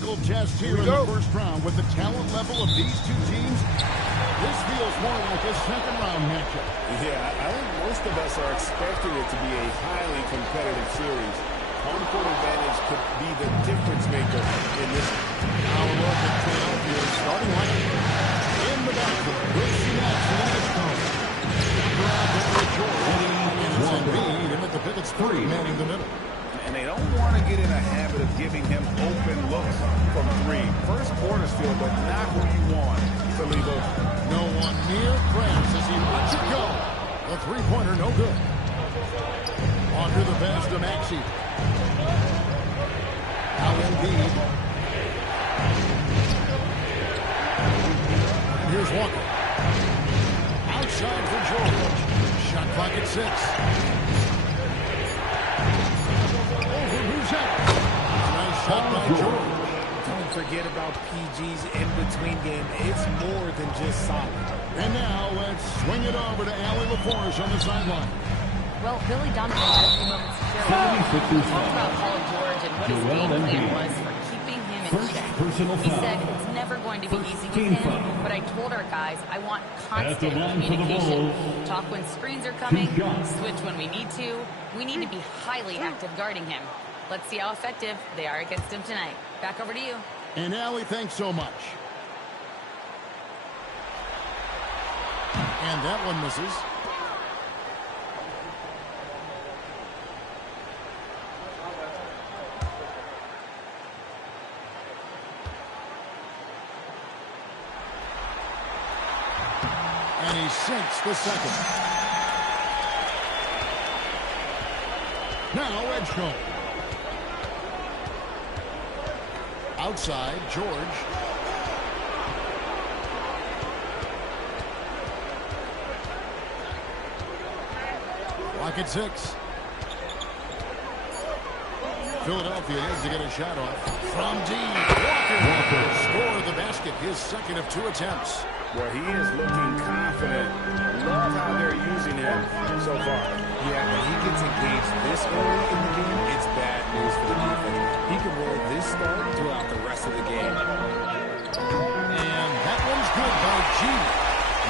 physical test here in the first round. With the talent level of these two teams, this feels more like a second-round matchup. Yeah, I think most of us are expecting it to be a highly competitive series. Home court advantage could be the difference maker in this. Now a look at Philadelphia's starting lineup. In the backcourt, we'll see that for the next round. And it's Embiid in at the pivot spot, manning the middle. And they don't want to get in a habit of giving him open looks from three. First quarter's feel, but not who you want to leave open. No one near grabs as he lets it go. The three-pointer, no good. On to the bench to Maxey. Now Embiid. Here's Walker. Outside for George. Shot clock at 6. Over Boucher. Nice shot by George. Don't forget about PG's in-between game. It's more than just solid. And now let's swing it over to Allie LaForce on the sideline. Well, Billy Donovan had a few moments here. Talked about Paul George and what his game plan was for keeping him in check. He said it's never going to be easy with him, but I told our guys I want constant communication. Talk when screens are coming, switch when we need to. We need to be highly active guarding him. Let's see how effective they are against him tonight. Back over to you. And Allie, thanks so much. And that one misses. And he sinks the second. Now Edgecombe. Outside, George. Clock at 6. Philadelphia needs to get a shot off. From deep, Walker scored the basket, his second of 2 attempts. Well, he is looking confident. Love how they're using him so far. Yeah, when he gets engaged this early in the game, it's bad news for the defense. He can roll this start throughout the rest of the game. And that one's good by G.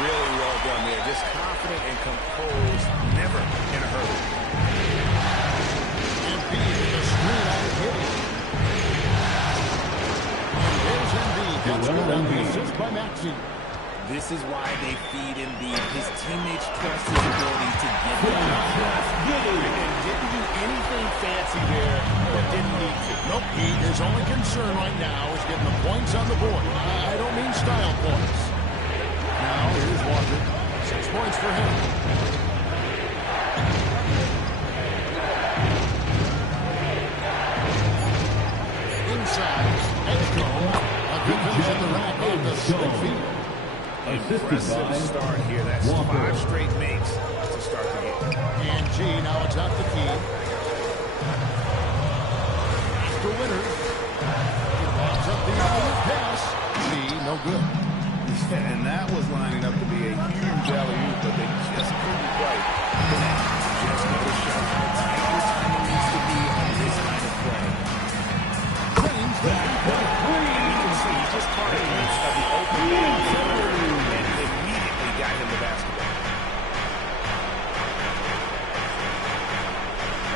Really well done there. Just confident and composed, never in a hurry. Embiid with a screen on Giddy. And there's Embiid. That's good on the assist by Maxey. This is why they feed Embiid. His teammates trust his ability to get the job. And didn't do anything fancy there, but didn't need to. Nope, his only concern right now is getting the points on the board. I don't mean style points. Now here's Walker. 6 points for him. Inside, Edgecombe. A good finish in the rack on the stick feet. Impressive start here. That's 5 straight makes to start the game. And G now atop the key. After Winters. Lobs up the alley pass. G, no good. And that was lining up to be a huge alley-oop, but they just couldn't quite connect. Just another shot. Tight your timing needs to be on this kind of play. Drains the 3-point. You can see he just caught a glimpse of the open man and immediately got him the basketball.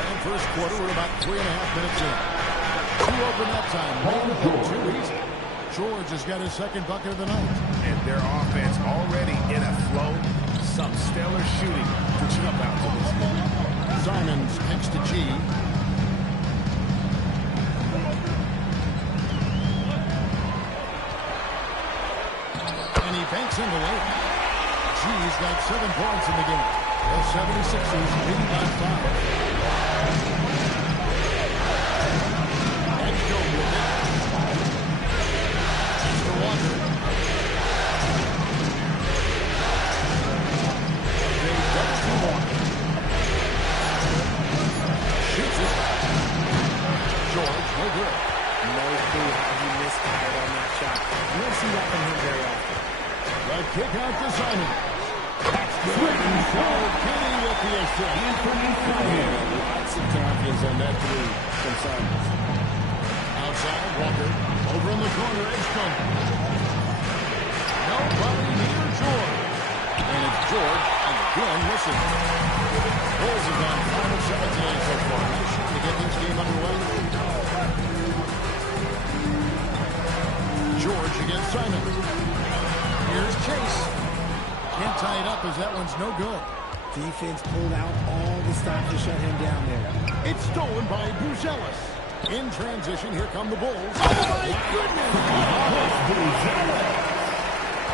And first quarter, we're about 3.5 minutes in. 2 over that time. Made it look too easy. George has got his second bucket of the night. And their offense already in a flow. Some stellar shooting to jump out to this game. Simons kicks to G. And he banks in the lane. G's got 7 points in the game. The 76ers lead by 5. Edgecombe with it. Mr. Walker. They double to Walker. Shoots it. George, no good. No clue how he misfired on that shot. You don't see that from him very often. The kick out to Simon. That's good. So Kenny with the assist. Lots of confidence on that three from Simons. Outside, Walker. Over corner Edgecombe. Nobody near George. And it's George again missing. Bulls have gone 5 of 7 today so far. Nice shooting to get this game underway. George against Simon. Here's Chase. Can't tie it up as that one's no good. Defense pulled out all the stops to shut him down there. It's stolen by Buzelis. In transition, here come the Bulls. Oh, my goodness!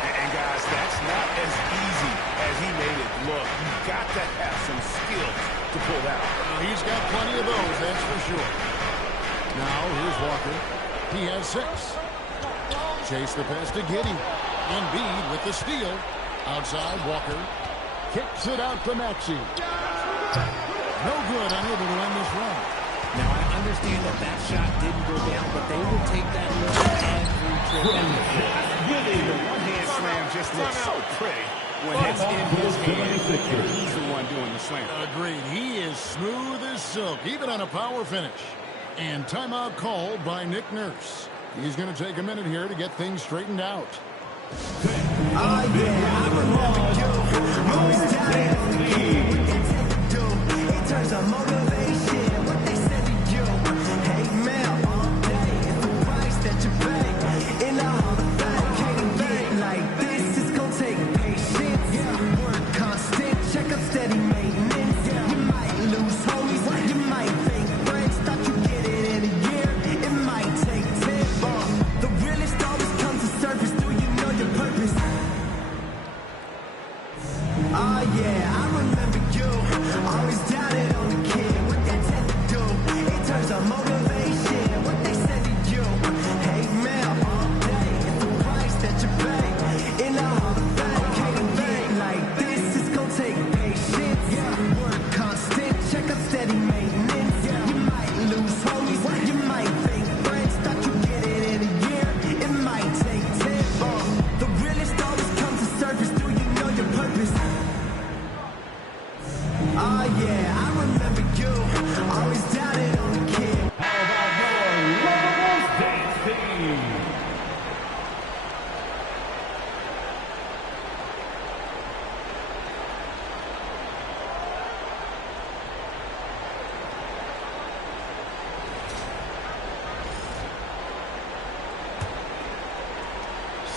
And guys, that's not as easy as he made it look. You've got to have some skills to pull out. He's got plenty of those, that's for sure. Now, here's Walker. He has 6. Chase the pass to Giddey. Embiid with the steal. Outside, Walker. Kicks it out to Maxey. No good, unable to end this run. Now, I understand that that shot didn't go down, but they will take that look every trip. The one-hand slam just looks so pretty when it's in his hand. He's the one doing the slam. Agreed. He is smooth as silk, even on a power finish. And timeout called by Nick Nurse. He's going to take a minute here to get things straightened out. Oh yeah, I remember you. Always down there on the key. What they tend to do, it turns on motivation. What they said to you, hey man, all day. It's the price that you pay. In the Hall of Fame, can't get like this. It's gonna take patience. Work constant, check up steady maintenance. You might lose homies, you might think friends. Thought you get it in a year, it might take 10. The realest always comes to surface. Do you know your purpose? Oh yeah, I remember you. Always doubted on the kid. What they tend to do, it turns on motivation. What they said to you, hey man, all day. It's the price that you pay. In the Hall of Fame, can't get like this. It's gonna take patience. Work constant, check up steady maintenance. You might lose homies, you might think friends. Thought you get it in a year, it might take 10. The realest always comes to surface. Do you know your purpose? Oh yeah, I remember you. Always doubted on the kid.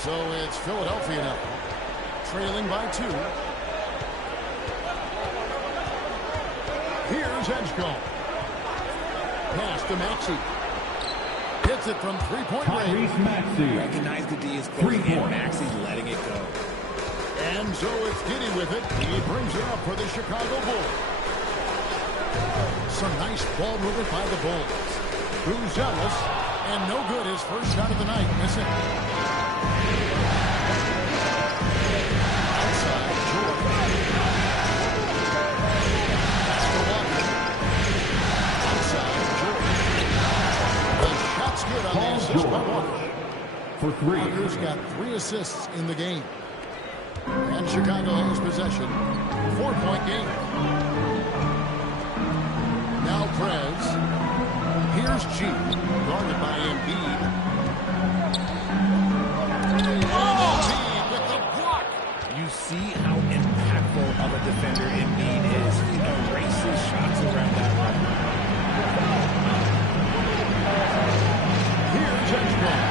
So it's Philadelphia now, trailing by 2. Here's Edgecombe. Pass to Maxey. Hits it from three-point range. Recognize the D is close, and Maxey's letting it go. And so it's Giddey with it. He brings it up for the Chicago Bulls. Some nice ball movement by the Bulls. Buzelis, and no good. His first shot of the night, missing. Outside, George. That's for Walker. Outside, George. The shot's good on the assist by Walker. For 3. Walker's got 3 assists in the game. And Chicago has possession. 4-point game. Now Prez. Here's G. Guarded by Embiid. And Embiid with the block. You see how impactful of a defender Embiid is. He erases shots around that rim. Here's Edgecombe.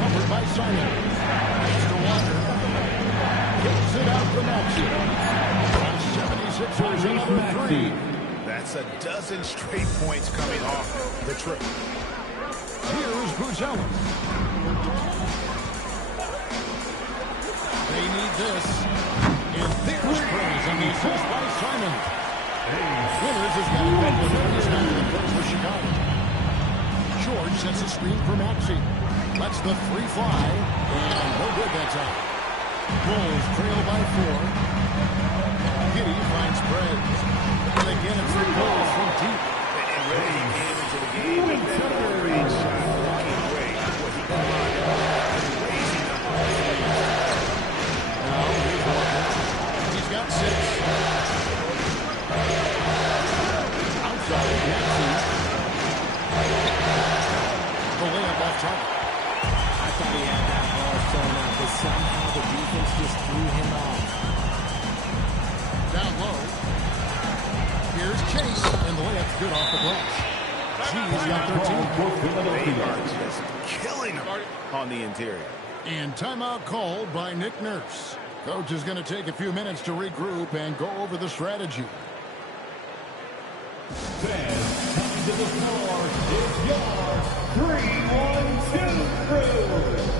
Covered by Simon. Mr. Walker. Kicks it out to Maxey. 76ers another 3. That's a dozen straight points coming off the trip. Here's Buzelis. They need this. And there's praise on the assist by Simon. Winters has got a couple of those down to the first for Chicago. George sets a screen for Maxey. Lets the 3 fly. And no good that time. Bulls trail by 4. Giddey finds Prez. And again, it's the Bulls from deep. And really he came into the game with that mid-range shot looking great. What he provided a crazy number of threes. Now, here's Walker. He's got 6. Outside, Maxey. The layup off target. I thought he had that ball sewn up, but somehow the defense just threw him off. Down low. Here's Chase, and the layup's good off the glass. G's got 13. They are just killing him on the interior. And timeout called by Nick Nurse. Coach is going to take a few minutes to regroup and go over the strategy. Fans coming to the floor, it's your 3-1-2 crew.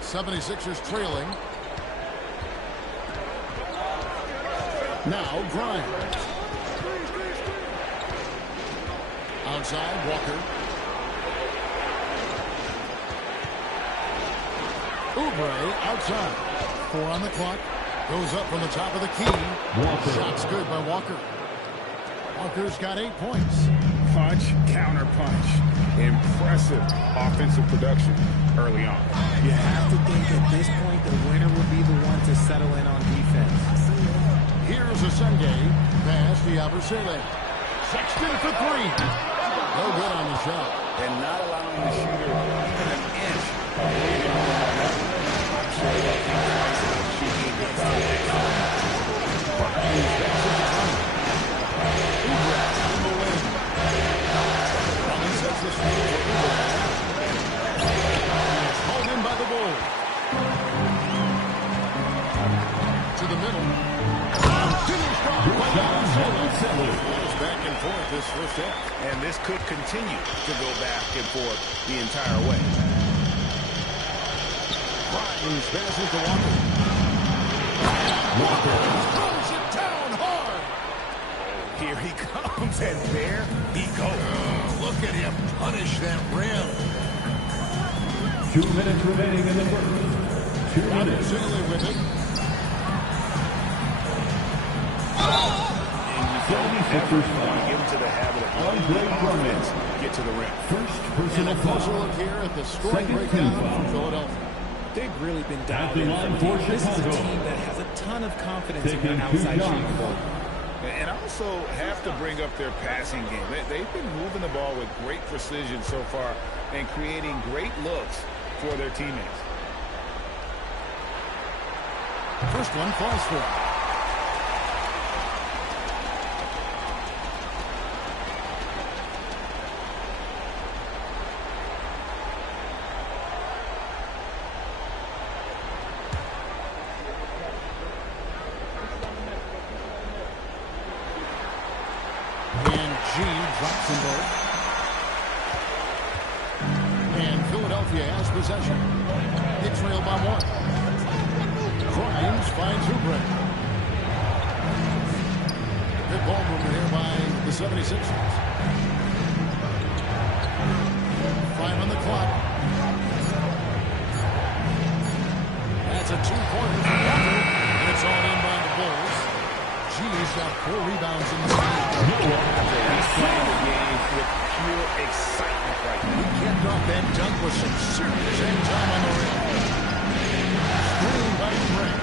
'76ers trailing. Now Grimes. Outside, Walker. Oubre outside. 4 on the clock. Goes up from the top of the key. Walker. Shot's good by Walker. Walker's got 8 points. Punch, counter punch. Impressive offensive production early on. You have to think at this point the winner will be the one to settle in on defense. Here's a Sunday pass to Yabusele. Sexton for 3. No good on the shot. And not allowing the shooter even an inch of leading on that. I'm sure they'll think twice about shooting against the next one. He's back to the front. Oubre in the wing. Rollins sets the screen for Oubre. And it's hauled in by the Bulls. To the middle. Finished off by Yabusele. It's back and forth this first half. And this could continue to go back and forth the entire way. Grimes passes to Walker. Walker throws it down hard. Here he comes, and there he goes. Look at him punish that rim. 2 minutes remaining in the first. 2 minutes. Yabusele with it. '76ers Get into the habit of letting the offense get to the rim. First And personal a closer foul. look here at the scoring Second breakdown team foul. from Philadelphia. They've really been dialed At the in line from for deep. This is a Chicago. team that has a ton of confidence in Taking their 2 outside shots. shooting ability. And also have to bring up their passing game. They've been moving the ball with great precision so far and creating great looks for their teammates. First one falls for him. And G drops them both. And Philadelphia has possession. They trail by 1. Grimes finds Oubre. Good ball movement here by the 76ers. 5 on the clock. That's a 2-pointer for Walker, and it's all in by the Bulls. G's got 4 rebounds in the game. He's playing the game with pure excitement right now. He kicked off that dunk with some serious end time on the rim. Screen by Frank.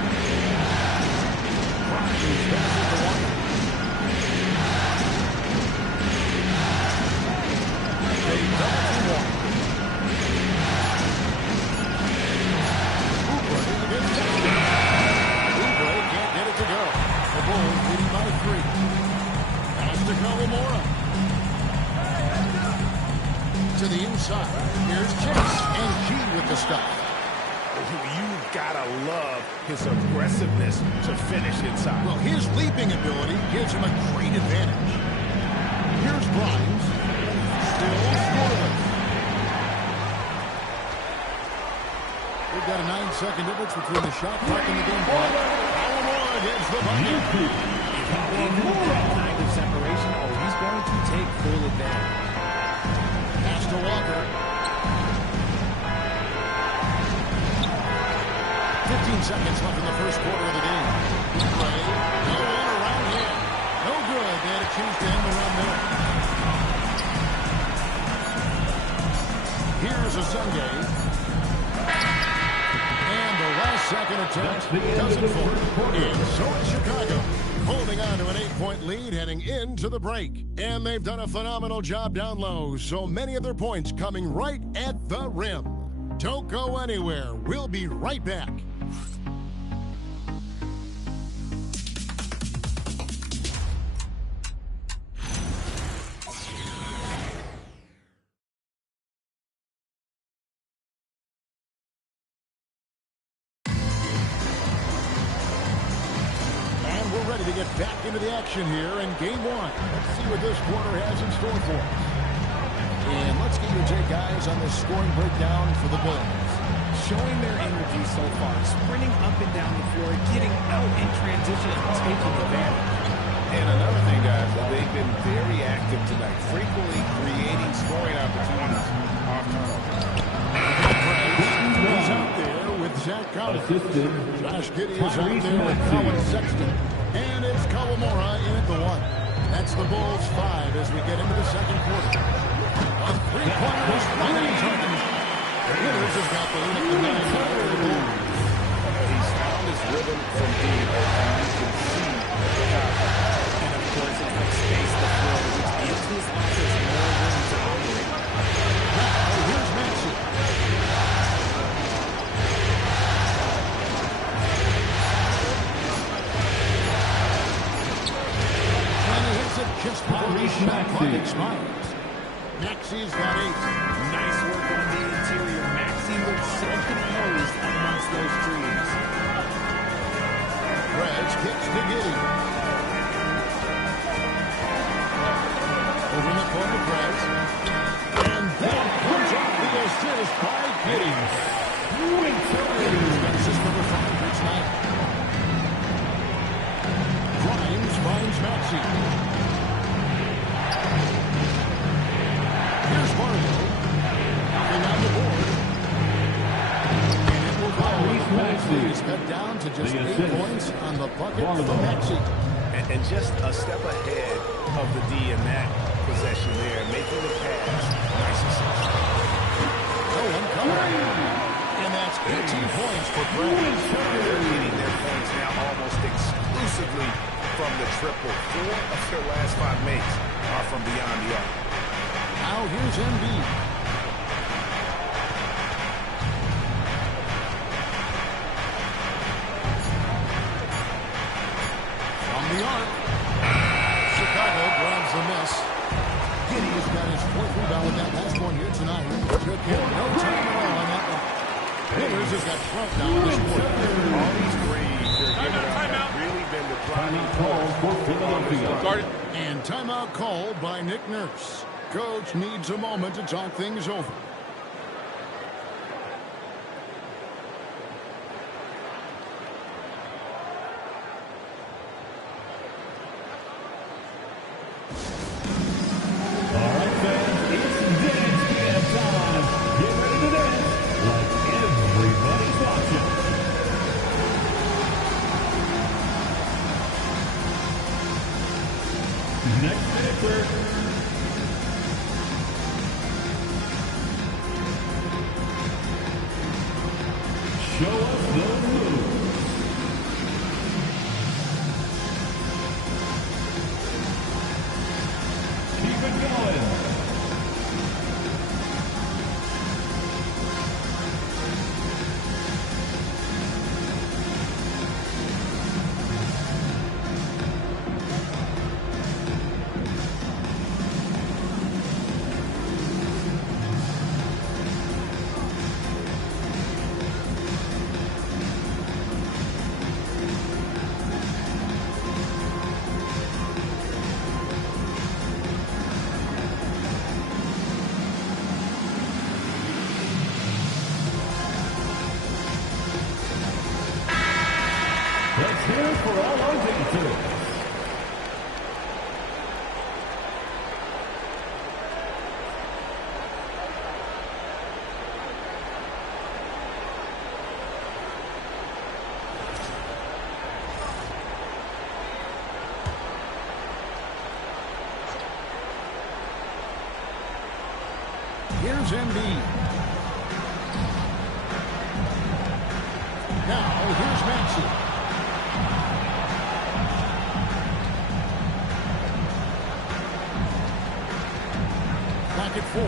Grimes passes to Walker. leading by 3. Pass to Kawamura. To the inside. Here's Chase, and he with the stop. You've got to love his aggressiveness to finish inside. Well, his leaping ability gives him a great advantage. Here's Grimes. Still scoreless. We've got a 9-second difference between the shot clock and the game clock. Kawamura gets the bucket. Kind of separation. Oh, he's going to take full advantage. Pass to Walker. 15 seconds left in the first quarter of the game. Play. No one around him. No good. They had a chance to end the run there. Here's a Sunday. And the last second attempt doesn't fall. And so it's Chicago, holding on to an 8-point lead heading into the break. And they've done a phenomenal job down low, so many of their points coming right at the rim. Don't go anywhere. We'll be right back. To get back into the action here in game 1. Let's see what this quarter has in store for us. And let's get your take, guys, on this scoring breakdown for the Bulls. Showing their energy so far, sprinting up and down the floor, getting out in transition, and taking advantage. And another thing, guys, they've been very active tonight, frequently creating scoring opportunities off turnover. He's out there with Zach Collins. Josh Giddey is out there with Colin Sexton. And it's Kawamura in at the 1. That's the Bulls 5 as we get into the second quarter. On 3-pointers, right on target. Winters has got the lead at the 9 for the Bulls. He's found his rhythm from deep, and you can see the confidence. And of course, it helps space the floor, which gives his offense more room to operate. Now, here's Maxey. Just before the shot clock expires. Maxey's got 8. Nice work on the interior. Maxey looks so composed amongst those trees. Reg kicks to Giddey. Over in the corner, Prez. And that comes off the assist by Giddey. He's got assist number 5 for tonight. Grimes finds Maxey. Here's Barlow. Nothing on the board. And it will go. He's cut down to just 8 points on the bucket for Maxey. And just a step ahead of the D in that possession there, making the pass. Nice assist. Cohen coming. And that's 18 points for Brad. They're getting their points now almost exclusively from the triple. 4 of their last 5 makes are from beyond the arc. Now here's Embiid. From the arc. Chicago grabs the miss. Giddey's got his 4th rebound with that last one here tonight. Took him no time at all on that one. Winters has got front down this quarter. All these threes they're giving up have really been the driving force. And timeout called by Nick Nurse. Coach needs a moment to talk things over. All right, fans, it's dance time. Get ready to dance like everybody's watching. Next finisher. Show us the moves. Keep it going. Here's Embiid. Now, here's Maxey. Back at 4.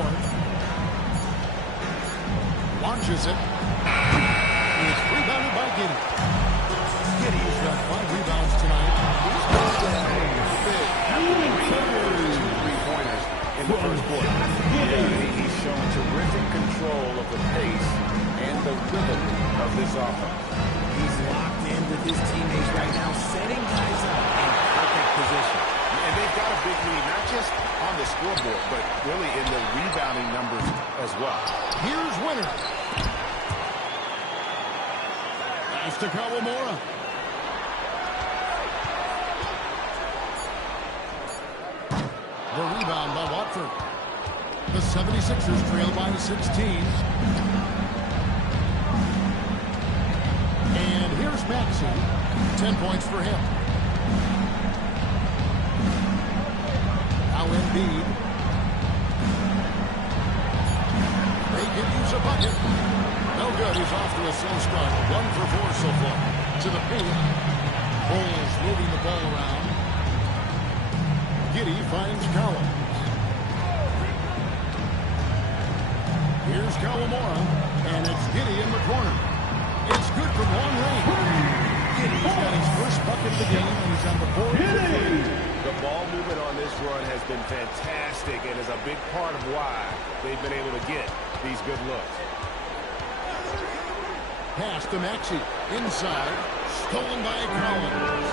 Launches it. It's rebounded by Giddey. Giddey's got 5 rebounds tonight. He's three-pointers in the first quarter. He's shown terrific control of the pace and the rhythm of this offense. He's locked in with his teammates right now, setting guys up in perfect position. And they've got a big lead, not just on the scoreboard, but really in the rebounding numbers as well. Here's Winner. Pass to Kawamura. The rebound by Watford. The 76ers trail by 16. And here's Maxey. 10 points for him. Now Embiid. They can use a bucket. No good. He's off to a slow start. 1 for 4 so far. To the paint. Bulls moving the ball around. Giddey finds Collins. Here's Kawamura. And it's Giddey in the corner. It's good from long range. Giddey's got his first bucket of the game, and he's on the board. The ball movement on this run has been fantastic and is a big part of why they've been able to get these good looks. Pass to Maxey. Inside. Stolen by Collins.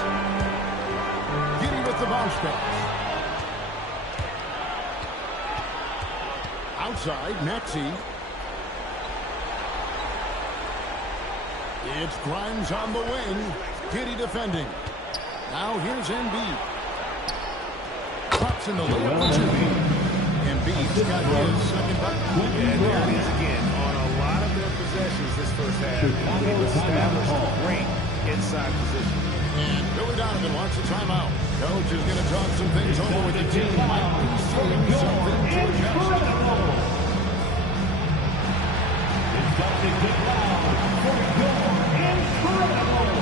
Giddey with the bounce pass. Outside, Maxey. It's Grimes on the wing. Giddey defending. Now here's Embiid. Drops in the layup for 2. Embiid's got his second bucket. And there it is again. On a lot of their possessions this first half, they've established a great inside position. And Billy Donovan wants a timeout. Coach is going to talk some things over with the team. Might be saying something to adjust. It's got to get loud for your incredible.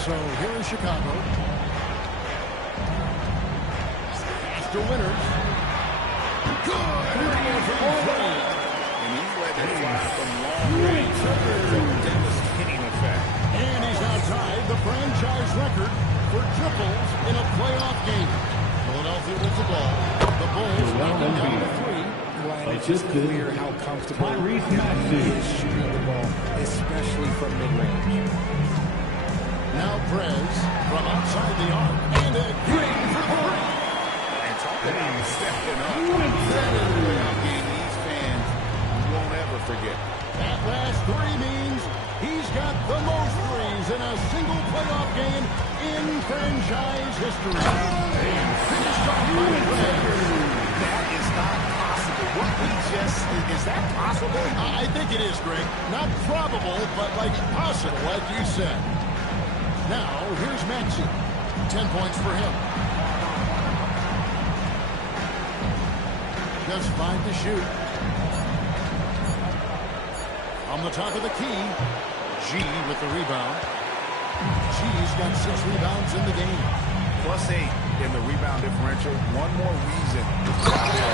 So here in Chicago. Pass to Winners. Good. And he's let it fly from long range. It's a devastating effect. And he's now tied the franchise record for triples in a playoff game. Philadelphia with the ball. The Bulls knocking down the 3. Well, it's just clear how comfortable he is shooting the ball, especially from mid-range. Now Prez from outside the arc. And a green for 3. And talking about stepping up. That is the playoff game these fans won't ever forget. That last 3 means he's got the most threes in a single playoff game in franchise history. And finished off by Prez. That is not possible. What we just... Is that possible? I think it is, Greg. Not probable, but like possible, like you said. Now, here's Maxey. 10 points for him. just 5 to shoot. On the top of the key, G with the rebound. G's got 6 rebounds in the game. +8 in the rebound differential. One more reason to stop their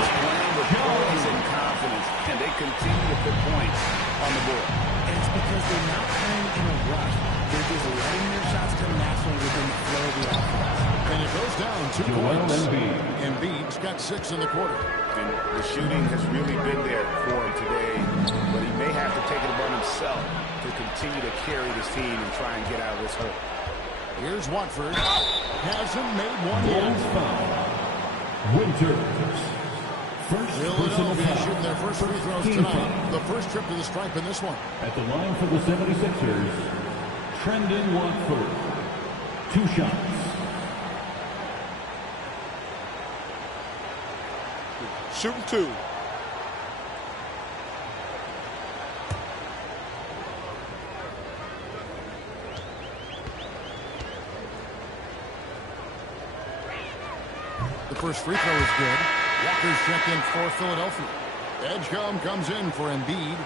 just playing with poise and confidence, and they continue to put points on the board. And it's because they're not playing in a rush. They're just letting their shots come naturally within the flow of the offense. And it goes down 2 points. Embiid's got 6 in the quarter. And the shooting has really been there for him today, but he may have to take it upon himself to continue to carry this team and try and get out of this hole. Here's Watford. Hasn't made one yet. Winters. First personal Philadelphia foul. shooting their first free throws tonight. The first trip to the stripe in this one. At the line for the 76ers, Trendon Watford. 2 shots. Shooting 2. The first free throw is good. Walker's checked in for Philadelphia. Edgecombe comes in for Embiid.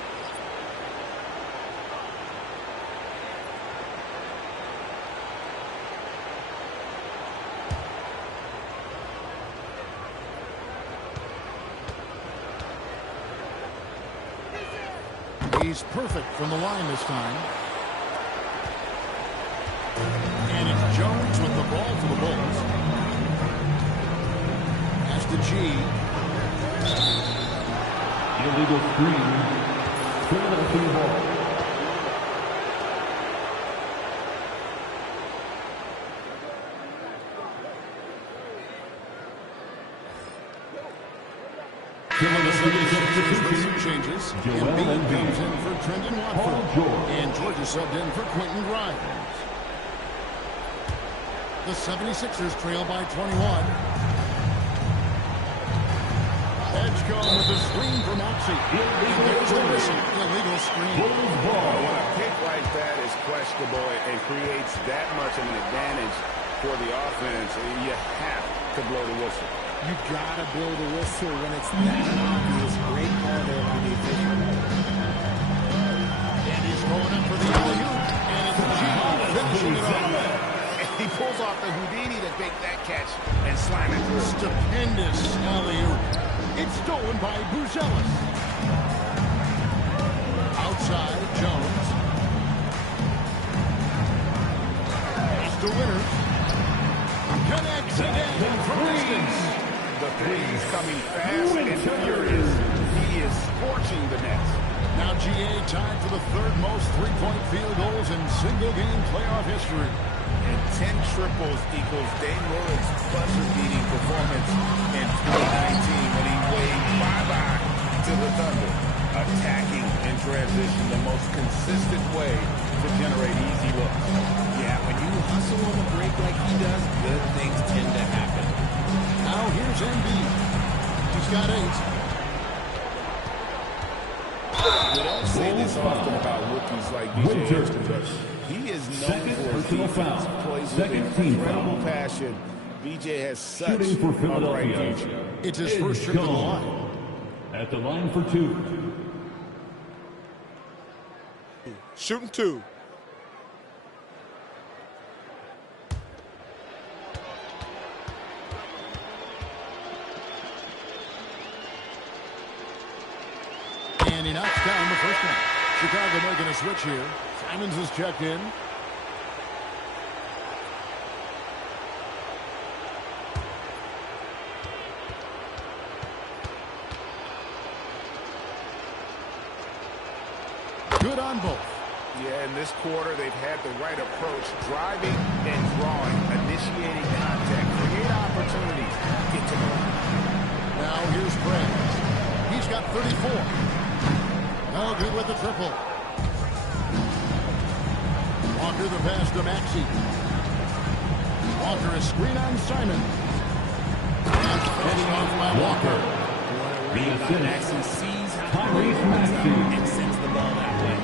He's perfect from the line this time. And it's Jones with the ball for the Bulls. Pass to G. Illegal screen. Philadelphia ball. Changes. Embiid comes in for Trendon Watford. And George is subbed in for Quentin Grimes. The 76ers trail by 21. Edgecombe with the screen from Maxey. There's the whistle. Illegal screen. When a pick like that is questionable and creates that much of an advantage for the offense, you have to blow the whistle. You gotta blow the whistle when it's that obvious. Great call there for the official. And he's going up for the alley-oop. And it's G finishing it off. He pulls off the Houdini to make that catch and slam it through. Stupendous alley-oop. It's stolen by Buzelis. Outside, Jones. Pass to Winters. Connects again from distance. The three's coming fast and furious. He is scorching the Nets. Now GA tied for the third most three-point field goals in single-game playoff history. And 10 triples equals Dame Lillard's buzzer-beating performance in 2019 when he waved bye-bye to the Thunder. Attacking in transition, the most consistent way to generate easy looks. Yeah, when you hustle on the break like he does, good things tend to happen. Now here's Embiid. He's got 8. We don't say this often about rookies like BJ, but he is known for his defense. Plays with incredible passion. BJ has such Shooting for a bright Philadelphia. future. It's his first trip to the line. At the line for 2. Shooting 2. And he knocks down the first one. Chicago making a switch here. Simons is checked in. Good on both. Yeah, in this quarter, they've had the right approach, driving and drawing, initiating contact, create opportunities, get to the line. Now here's Briggs. He's got 34. No good with the triple. Walker the pass to Maxey. Walker is screen on Simon. And heading off by Walker. The assist. Maxey sees how to Tyrese Maxey. and sends the ball that way.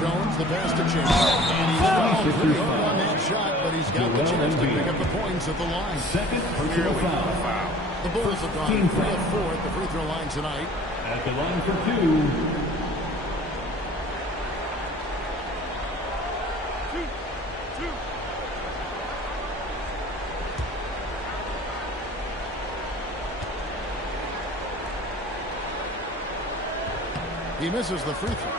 Jones the pass to Chase. And he's fouled pretty hard on that shot, but he's got the chance to pick up the points at the line. Second personal foul. The Bulls have gone 3 of 4 at the free throw line tonight. At the line for 2. He misses the free throw.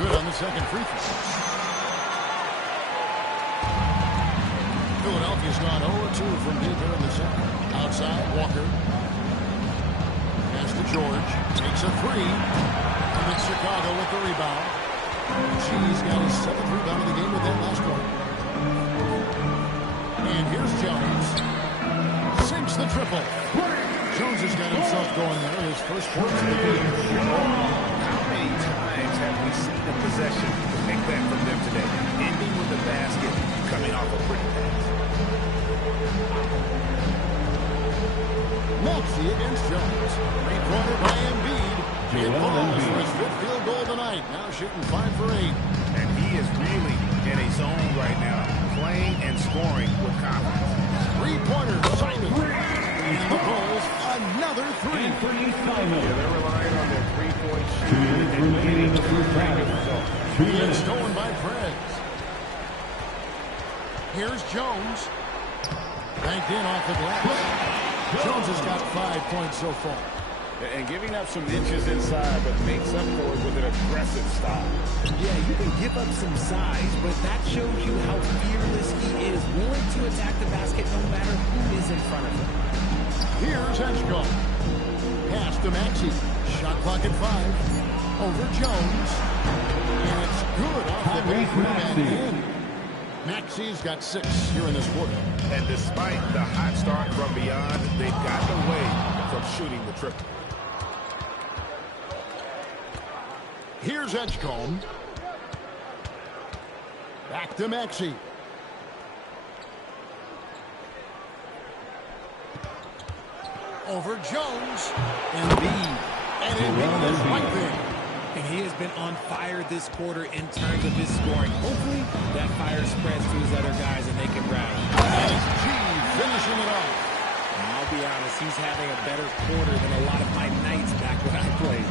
Good on the second free throw. Philadelphia's gone 0-2 from deep here in the second. Outside, Walker. Pass to George. Takes a three. And it's Chicago with the rebound. She's got his 7th rebound of the game with that last one. And here's Jones. Sinks the triple. Jones has got himself going there. His first points of the game. How many times have we seen a possession pick back from them today, ending with a basket coming off a pretty pass? Maxey against Jones. Three-pointer by Embiid. It falls for his 5th field goal tonight. Now shooting 5 for 8. And he is really in a zone right now, playing and scoring with confidence. Three-pointer, Simon. And the Bulls, another three. Yeah, they're relying on their three-point 2 shooting. minutes remaining in the first half. 2 It's minutes. stolen by Prez. Here's Jones. Banked in off the glass. Jones has got 5 points so far. And giving up some inches inside, but makes up for it with an aggressive style. Yeah, you can give up some size, but that shows you how fearless he is, willing to attack the basket no matter who is in front of him. Here's Edgecombe. Pass to Maxey. Shot clock at 5. Over Jones. And it's good off the back rim and in. Maxey's got 6 here in this quarter. And despite the hot start from beyond, they've gotten away from shooting the triple. Here's Edgecombe. Back to Maxey. Over Jones. Embiid. And Embiid is right there. And he has been on fire this quarter in terms of his scoring. Hopefully, that fire spreads to his other guys and they can rally. And it's G finishing it off. And I'll be honest, he's having a better quarter than a lot of my nights back when I played.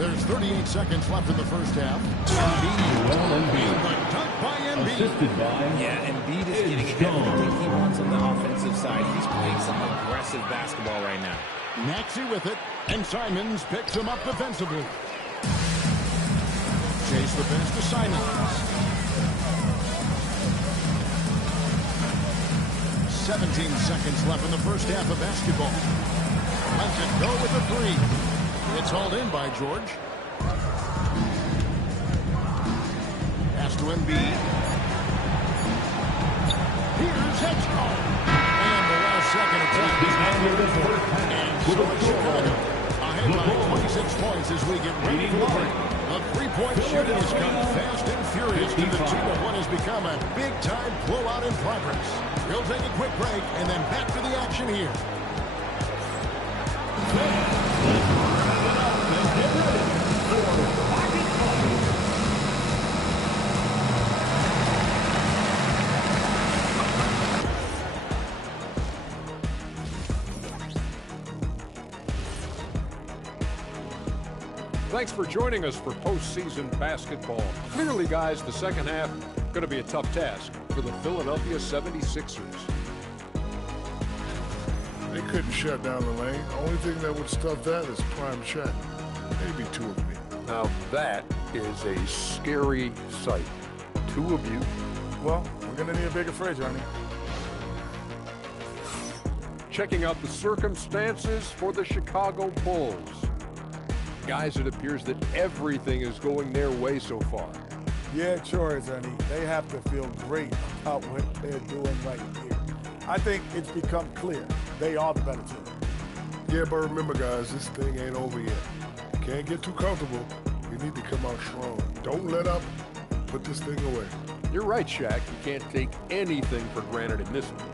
There's 38 seconds left in the first half. Embiid. And the dunk by Embiid. Assisted by Yeah, Embiid is getting everything he wants on the offensive side. He's playing some aggressive basketball right now. Maxey with it, and Simons picks him up defensively. Chase the pass to Simons. 17 seconds left in the first half of basketball. Lets it go with a three. It's hauled in by George. Pass to Embiid. Here's Edgecombe. And the last second attempt is not good for it. And so it's Chicago. Ahead by 26 points as we get ready for the break. The three-point shooting has come fast and furious to the tune of what has become a big-time blowout in progress. We'll take a quick break and then back to the action here. Thanks for joining us for postseason basketball. Clearly, guys, the second half going to be a tough task for the Philadelphia 76ers. They couldn't shut down the lane. The only thing that would stop that is prime shot. Maybe 2 of me. Now, that is a scary sight. 2 of you. Well, we're going to need a bigger fridge, Ernie. Checking out the circumstances for the Chicago Bulls. Guys, it appears that everything is going their way so far. Yeah, it sure is, Ernie. They have to feel great about what they're doing right here. I think it's become clear they are the better team. Yeah, but remember, guys, this thing ain't over yet. You can't get too comfortable. You need to come out strong. Don't let up. Put this thing away. You're right, Shaq. You can't take anything for granted in this one.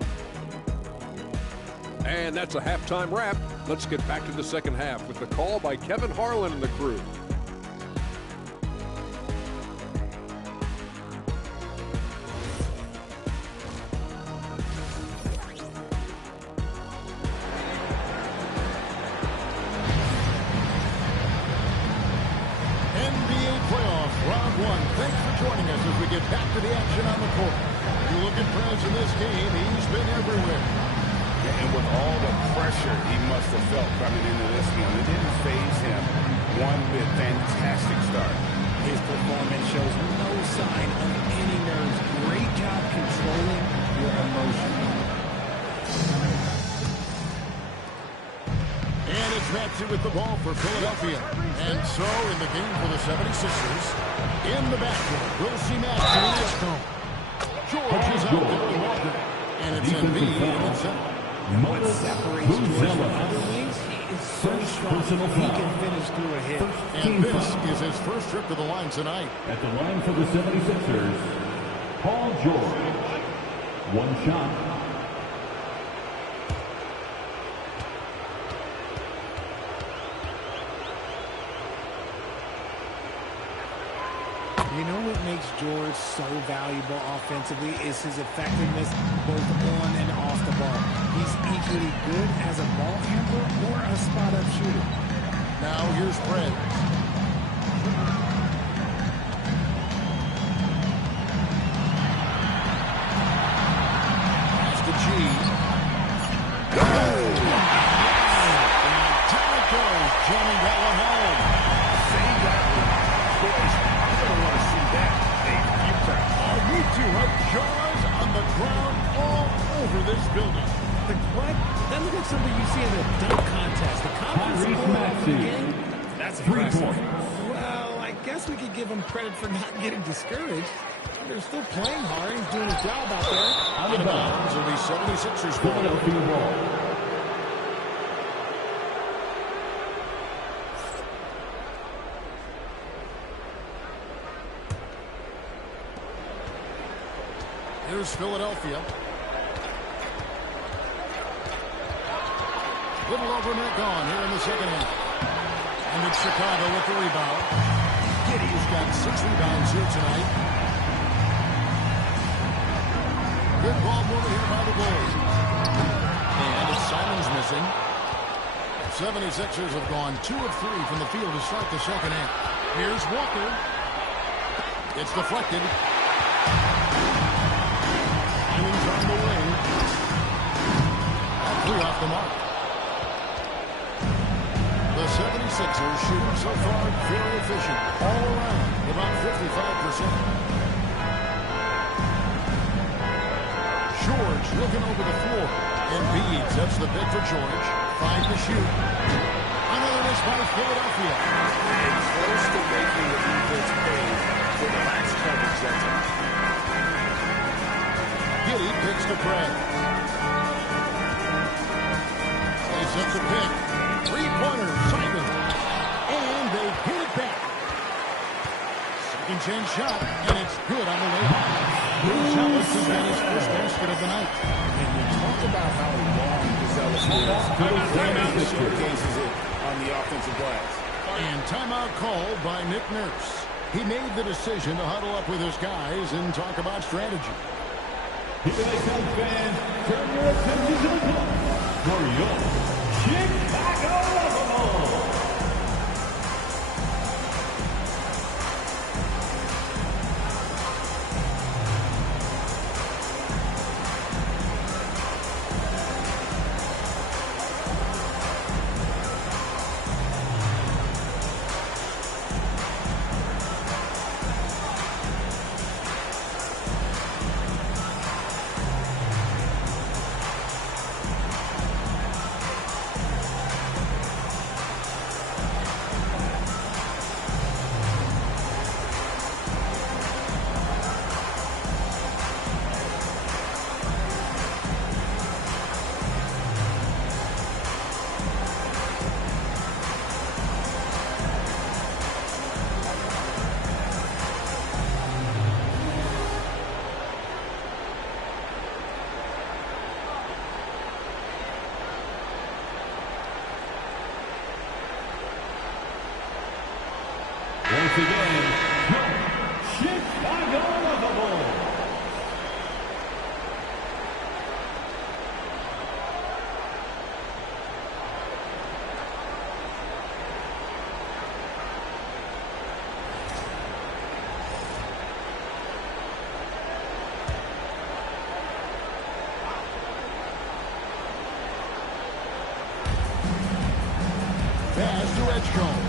And that's a halftime wrap. Let's get back to the second half with the call by Kevin Harlan and the crew. Joining us as we get back to the action on the court. You look at Perez in this game, he's been everywhere. Yeah, and with all the pressure he must have felt coming into this one, it didn't faze him one bit. Fantastic start. His performance shows no sign of any nerves. Great job controlling your emotions. And it's Maxey with the ball for Philadelphia. And so in the game for the 76ers, in the backcourt, we'll see Maxey in this zone. George is out there with Walker. And it's Embiid in the center. What separates George from other wings? He is so strong. He can finish through a hit. And this is his first trip to the line tonight. At the line for the 76ers, Paul George. One shot. You know what makes George so valuable offensively is his effectiveness both on and off the ball. He's equally good as a ball handler or a spot-up shooter. Now here's Fred. Pass to G. And down it goes, jamming that one home. Save that one. Boys, you're going to want to see that a few times. Oh, you two have jaws on the ground all over this building. What? That looks like something you see in a dunk contest. The confidence game. That's impressive. Well, I guess we could give him credit for not getting discouraged. They're still playing hard and doing his job out there. Out of bounds, will be 76ers ball. Philadelphia ball. Here's Philadelphia. Little over net gone here in the second half. And it's Chicago with the rebound. Giddey's got 6 rebounds here tonight. Good ball movement here by the Bulls. And it's Simon's missing. 76ers have gone 2 of 3 from the field to start the second half. Here's Walker. It's deflected. Simon's on the wing. All 3 off the mark. The 76ers shooting so far very efficient all around, about 55%. George looking over the floor. Embiid sets the pick for George. 5 to shoot. Another miss by Philadelphia. And close to making the defense pay for the last coverage that time. Giddey picks the press. He sets a pick. 3-pointer, Simon. And they hit it back. Second chance shot, and it's good on the way back. Bruce Ellis has got his first basket of the night. And we talked about how long Ellis is. Showcases it on the offensive glass. And timeout called by Nick Nurse. He made the decision to huddle up with his guys and talk about strategy. Here they come, fans. Turn your attention to the clock for your Chicago Bulls. once again, Chicago Bulls. Pass to Edgecombe.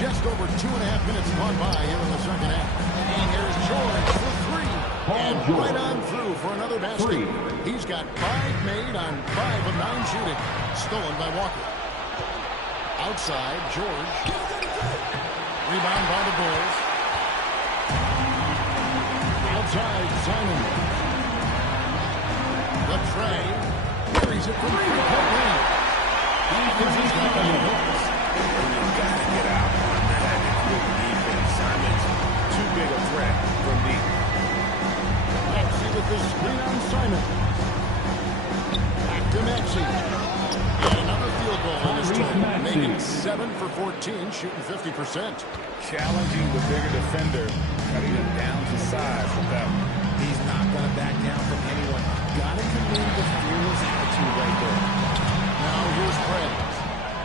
Just over 2.5 minutes gone by here in the second half. And here's George for three. And right on through for another basket. He's got 5 made on 5 of 9 shooting. Stolen by Walker. Outside, George. Rebound by the Bulls. Outside, Simon. The tray. Carries it from 3-point range. He's got the Bulls. You've got to get out on that defense. Simon's too big a threat from deep. Maxey with the screen on Simon. Back to Maxey. And another field goal in his total. Making 7 for 14, shooting 50%. Challenging the bigger defender, cutting him down to size with that one. He's not going to back down from anyone. Got to commend the fearless attitude right there. Now here's Fred.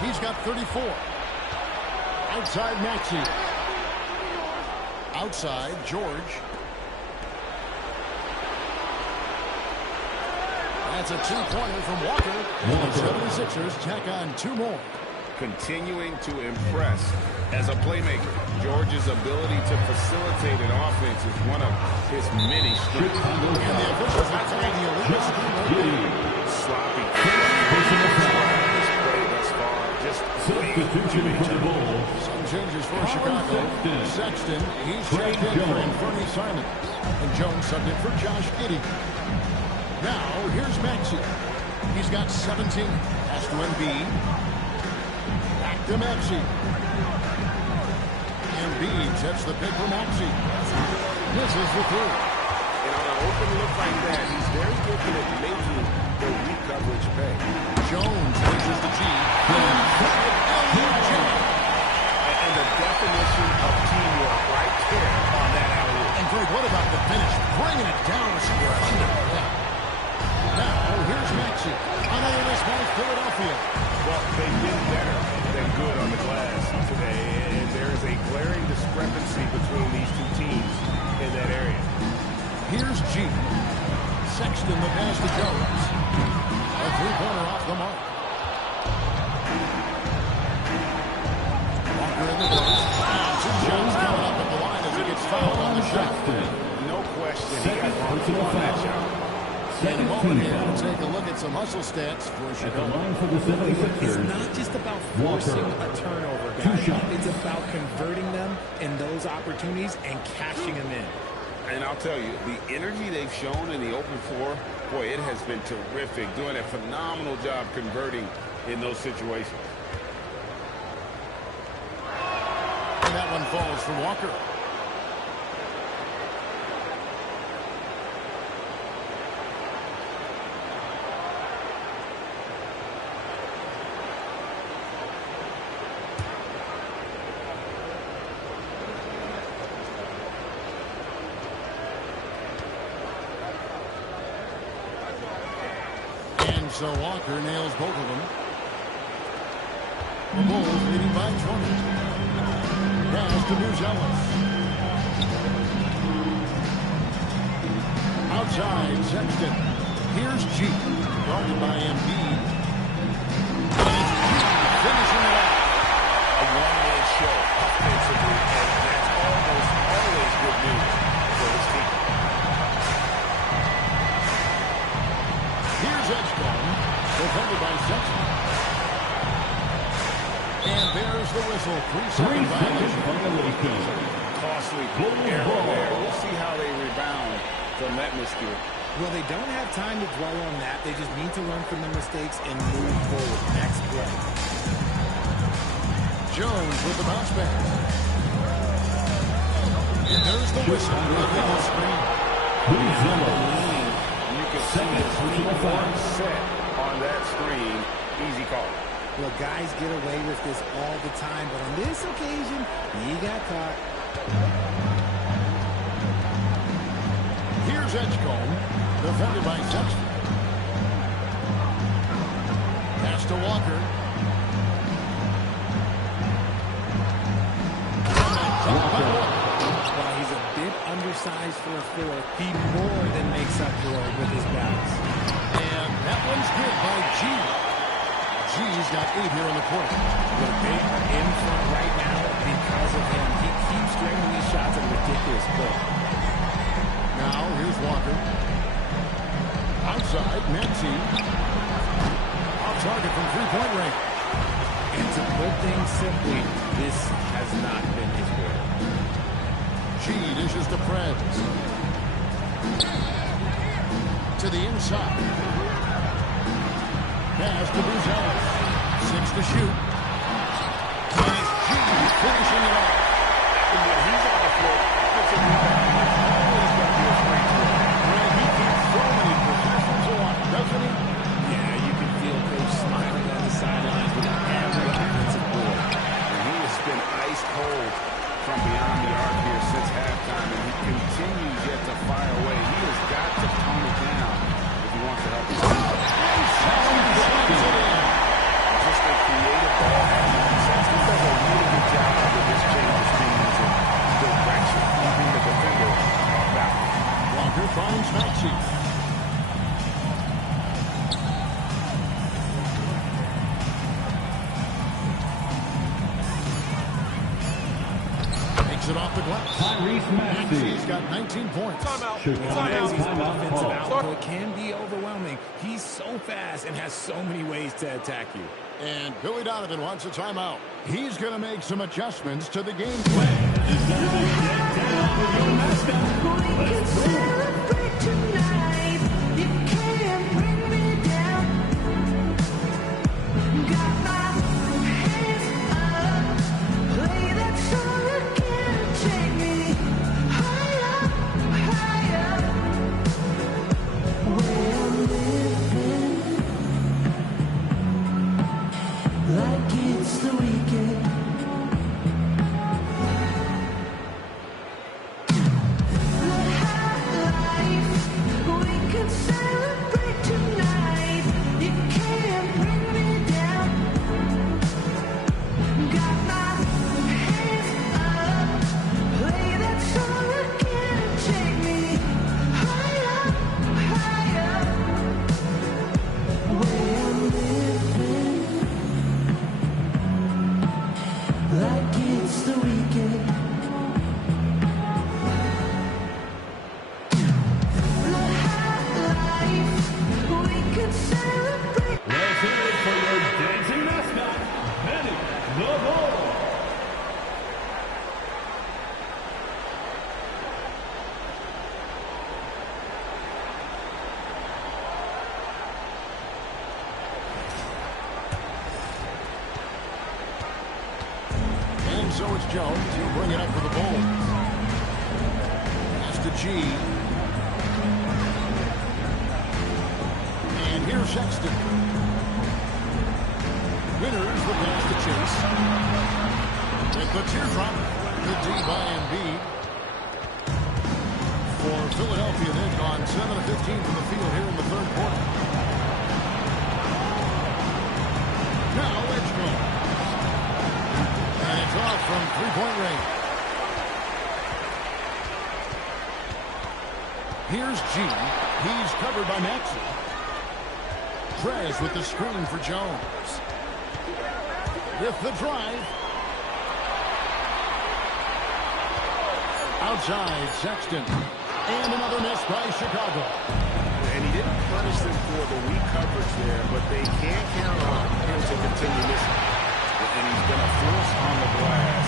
He's got 34. Outside Maxey. Outside George. That's a 2-pointer from Walker. And the 76ers tack on 2 more. Continuing to impress as a playmaker. George's ability to facilitate an offense is one of his many strengths. And the officials are calling the illegal screen. Sloppy. Substitution for the Bulls. Some changes for Chicago. Sexton, he's checked in for Anthony Simon. And Jones subbed in for Josh Giddey. Now, here's Maxey. He's got 17. Pass to Embiid. Back to Maxey. Embiid sets the pick for Maxey. Misses the three. And on an open look like that, he's very good at making the weak coverage pay. Jones pushes the G. And the definition of teamwork right there on that alley. And Greg, what about the finish? Bringing it down with some thunder. Now, here's Maxey. Another miss by Philadelphia. Well, they've been better than good on the glass today, and there is a glaring discrepancy between these two teams in that area. Here's G. Sexton the pass to Jones. A 3-pointer off the mark. Walker in the post. And 2 shots coming up at the line as he gets fouled on the shot. No question he got on that shot. In a moment here, we'll take a look at some hustle stats for Chicago. For the 76ers. It's not just about forcing a turnover, guys. It's about converting them in those opportunities and cashing them in. And I'll tell you, the energy they've shown in the open floor, boy, it has been terrific. Doing a phenomenal job converting in those situations. And that one falls for Walker. So Walker nails both of them. The Bulls leading by 20. Pass to Buzelis. Outside, Sexton. Here's G. Guarded by Embiid. And G finishing it off. A one-man show offensively, and that's almost always good news for his team. Here's Edgecombe, defended by Sexton. And there's the whistle. 3-second violation. Costly error there. We'll see how they rebound from that miscue. Well, they don't have time to dwell on that. They just need to learn from the mistakes and move forward. Next play. Jones with the bounce back. And there's the whistle. Illegal screen. You can see his lead one set on that screen. Easy call. Well, guys get away with this all the time, but on this occasion, he got caught. Here's Edgecombe, defended by Sexton. Pass to Walker. While he's a bit undersized for a fourth, he more than makes up for it with his bounce. And that one's good by G. G's got 8 here in the quarter. Look, they are in front right now because of him. He keeps draining these shots at a ridiculous clip. Now, here's Walker. Outside, Nancy. Off target from three-point range. And to put things simply, this has not been his work. G dishes to Preds. To the inside. Pass to Buzell. 6 to shoot. And it's G finishing it off. And when he's on the floor, offensive rebound is always going to be a strength for him. Well, he keeps so many possessions alive, doesn't he? Yeah, you can feel Coach smiling on the sidelines with every offensive board. And he has been ice cold from beyond the arc here since halftime, and he continues yet to fire away. He has got to tone it down if he wants to help his team. Just a creative ball handler. Sexton does a really good job with his change of speeds and direction, keeping the defender off balance. Walker finds Maxey. Takes it off the glass. Maxey's got 19 points. Maxey's offensive output can be overwhelming. He's so fast and has so many ways to attack you. And Billy Donovan wants a timeout. He's going to make some adjustments to the game plan. Like it's the weekend. We could celebrate tonight. You can't bring me down. Got my hands up. Play that song again. Take me higher, higher. Where I'm living. Like it's the weekend. We could celebrate. Let's hear it for your dancing mascot, Benny the Bull. And so it's Jones. He'll bring it up for the Bulls. Pass to G. And here's Sexton. Winners the pass to Chase. With the teardrop. Good D by Embiid. For Philadelphia, they've gone 7 of 15 from the field here in the third quarter. Now Edgecombe. And it's off from three-point range. Here's G. He's covered by Maxey. Prez with the screen for Jones. With the drive. Outside, Sexton. And another miss by Chicago. And he didn't punish them for the weak coverage there, but they can't count on him to continue missing. And he's been a force on the glass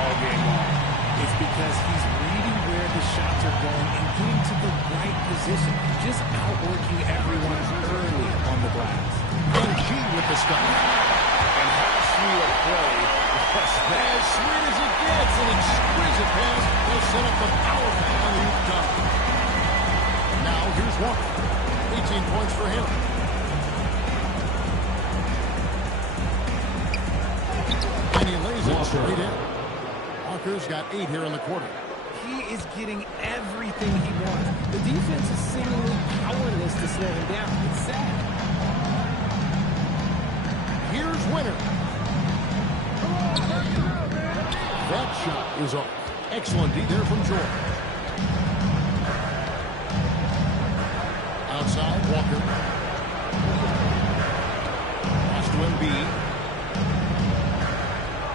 all game long. It's because he's reading where the shots are going and getting to the right position. Just outworking everyone early on the glass. And G with the stop. And how sweet a play. As sweet as it gets, an exquisite pass. They'll set up the power play on the top. Now here's Walker. 18 points for him. straight in. Walker's got 8 here in the quarter. He is getting everything he wants. The defense is seemingly powerless to slow him down. It's sad. Here's Winner. That shot is off. Excellent D there from George. Outside, Walker. Pass to Embiid.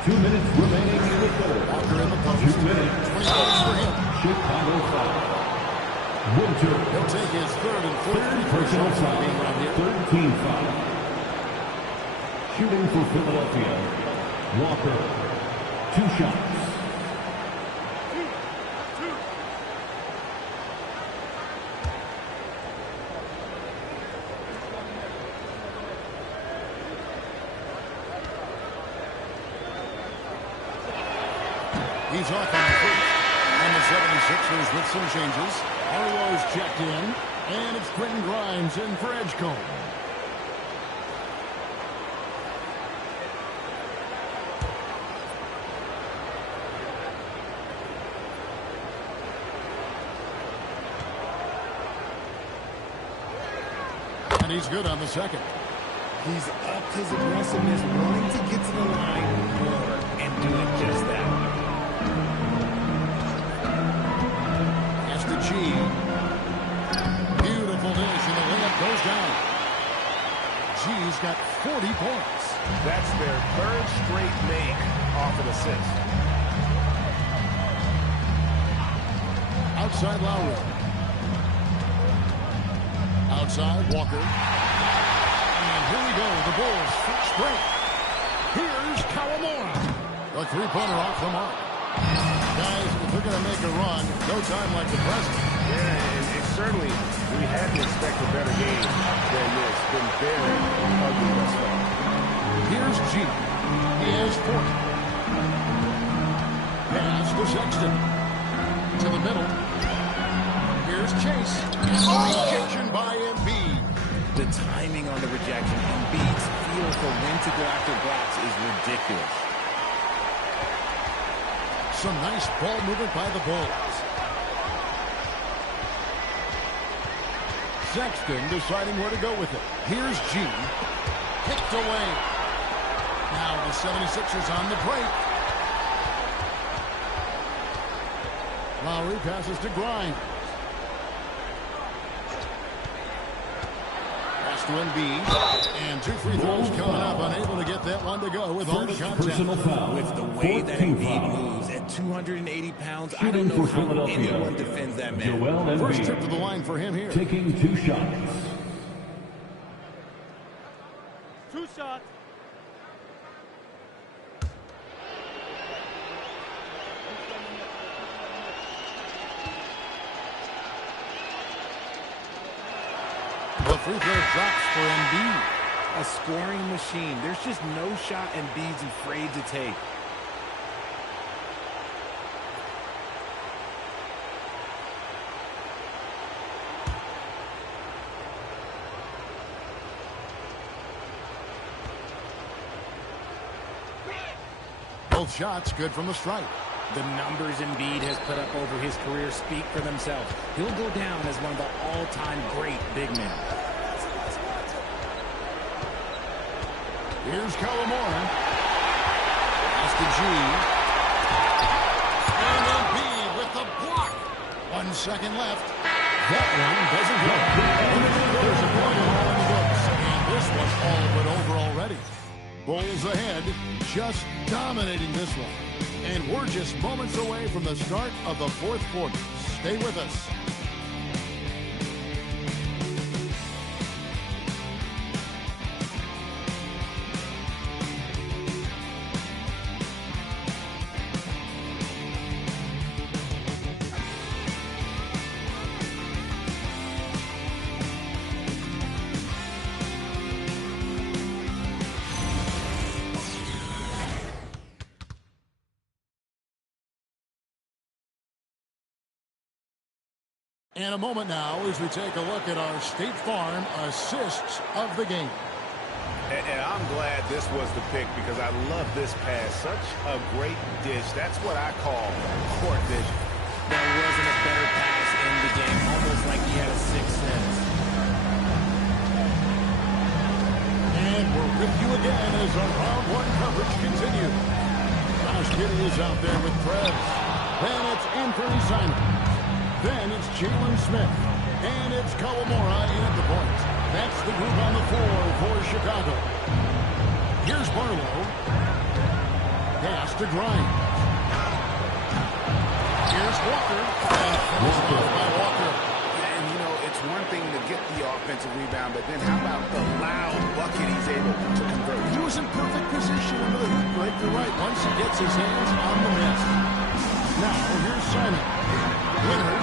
2 minutes remaining in the third. Walker in the post. 2 minutes. 20 points for him. Chicago foul. Winter. He'll take his third and fourth Personal foul. around here. Third team foul. Shooting for Philadelphia. Walker. 2 shots. He's off on the first. And the 76ers with some changes. Arlo's checked in. And it's Quentin Grimes in for Edgecombe. And he's good on the second. He's upped his aggressiveness, wanting to get to the line more and doing just that. That's the G. Beautiful dish, and the layup goes down. G's got 40 points. That's their third straight make off an assist. Outside Lowry. Outside Walker. And here we go, the Bulls fix break. Here's Kawamura. A three-pointer off the mark. Guys, if we're going to make a run, no time like the present. Yeah, and certainly we had to expect a better game than this. Been very ugly thus far. Here's G. He has 40. Pass to Sexton. To the middle. Here's Chase. Rejection by Embiid. The timing on the rejection, Embiid's feel for when to go after blocks is ridiculous. Some nice ball movement by the Bulls. Sexton deciding where to go with it. Here's G. Kicked away. Now the 76ers on the break. Lowry passes to Grimes. Pass to Embiid. And 2 free throws coming up. Unable to get that one to go with all the contact. Personal foul. With the way that Embiid moves at 280 pounds, I don't know how anyone defends that man. First trip to the line for him here. Taking 2 shots. 2 shots. The free throw drops for Embiid. A scoring machine. There's just no shot Embiid's afraid to take. Both shots good from the stripe. The numbers Embiid has put up over his career speak for themselves. He'll go down as one of the all-time great big men. Here's Kawamura. Pass to G. And Embiid with the block. 1 second left. That one doesn't go. There's a point all in the books. And this one's all but over already. Bulls ahead, just dominating this one. And we're just moments away from the start of the 4th quarter. Stay with us. And a moment now as we take a look at our State Farm assists of the game. And I'm glad this was the pick because I love this pass. Such a great dish. That's what I call court vision. There wasn't a better pass in the game, almost like he had a sixth sense. And we're with you again as our round one coverage continues. Josh Giddey is out there with Krebs. Then it's Anthony Simon. Then it's Jalen Smith. And it's Kawamura in at the point. That's the group on the floor for Chicago. Here's Barlow. Pass to Grimes. Here's Walker. And finished off by Walker. And, you know, it's one thing to get the offensive rebound, but then how about the loud bucket he's able to convert? He was in perfect position under the hoop break. You're right. Once he gets his hands on the miss. Now, here's Simon. Winner.